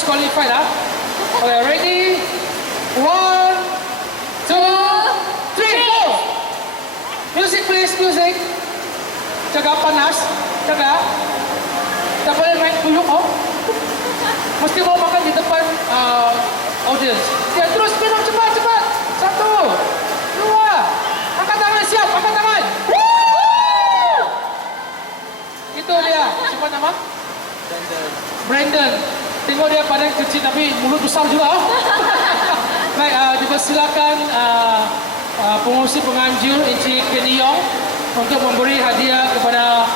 disqualified lah. Okay, ready? 1, 2, 3, go! Music please, music. Jaga panas, jaga. Tak boleh main dulu, oh. Mesti mau makan di depan audience. Ya, terus minum cepat, cepat. 1, 2. Angkat tangan, siap, angkat tangan. Itu dia. Siapa nama? Brandon. Tengok dia badan kecil tapi mulut besar juga. Baik, dipersilakan pengurusi penganjur Encik Kenny Yong untuk memberi hadiah kepada